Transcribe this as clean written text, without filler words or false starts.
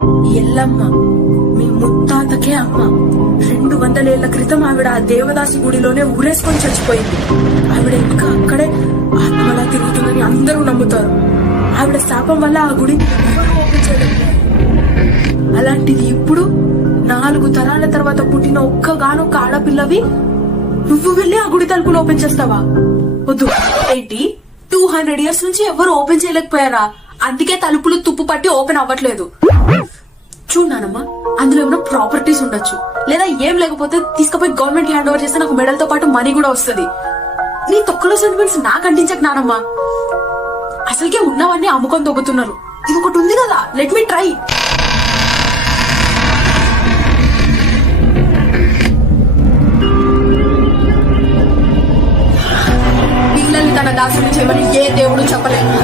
ఎల్లమ్మ మీ ముత్తాతకే అమ్మ. 200 ఏళ్ల క్రితం ఆవిడ ఆ దేవదాసి గుడిలోనే ఊరేసుకొని చచ్చిపోయింది. ఆవిడ ఇంకా అక్కడే ఆత్మలా తిరుగుతుందని అందరూ నమ్ముతారు. ఆవిడ శాపం వల్ల ఆ గుడిని ఎవరు ఓపెన్ చేయలేకపోయారు. అలాంటిది ఇప్పుడు 4 తరాల తర్వాత పుట్టిన ఒక్కగానొక్క ఆడపిల్లవి నువ్వు వెళ్ళి ఆ గుడి తలుపులు ఓపెన్ చేస్తావా? వద్దు. ఏంటి 200 ఇయర్స్ నుంచి ఎవరు ఓపెన్ చేయలేకపోయారా? అందుకే తలుపులు తుప్పు పట్టి ఓపెన్ అవ్వట్లేదు. చూడమ్మా, అందులో ఏమైనా ప్రాపర్టీస్ ఉండొచ్చు, లేదా ఏం లేకపోతే తీసుకుపోయి గవర్నమెంట్ హ్యాండ్ ఓవర్ చేస్తే నాకు మెడల్ తో పాటు మనీ కూడా వస్తుంది. నీ తొక్కలో సెంటిమెంట్స్ నాకు అంటించక నానమ్మా. అసలుకే ఉన్నవన్నీ అమ్ముకొని తొక్కుతున్నారు. ఇది ఒకటి ఉంది కదా, లెట్ మీ ట్రై. పిల్లల్ని తన దాసులు చేయమని ఏ దేవుడు చెప్పలేదు.